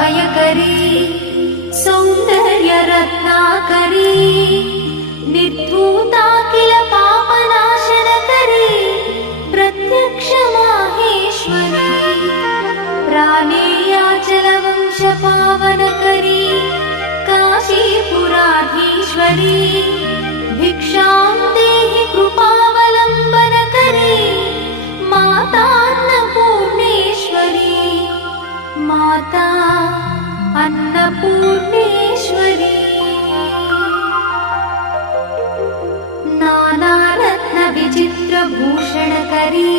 सहायकरी सौन्दर्यरत्नाकरी निर्धूता किल पापनाशनकरी प्रत्यक्ष माहेश्वरी प्राणेयाचलवंशपावनकरी काशीपुराधीश्वरी भिक्षां देहि कृपावलम्बनकरी मातान्नपूर्णेश्वरी माता अन्नपूर्णेश्वरी नानारत्नविचित्रभूषणकरी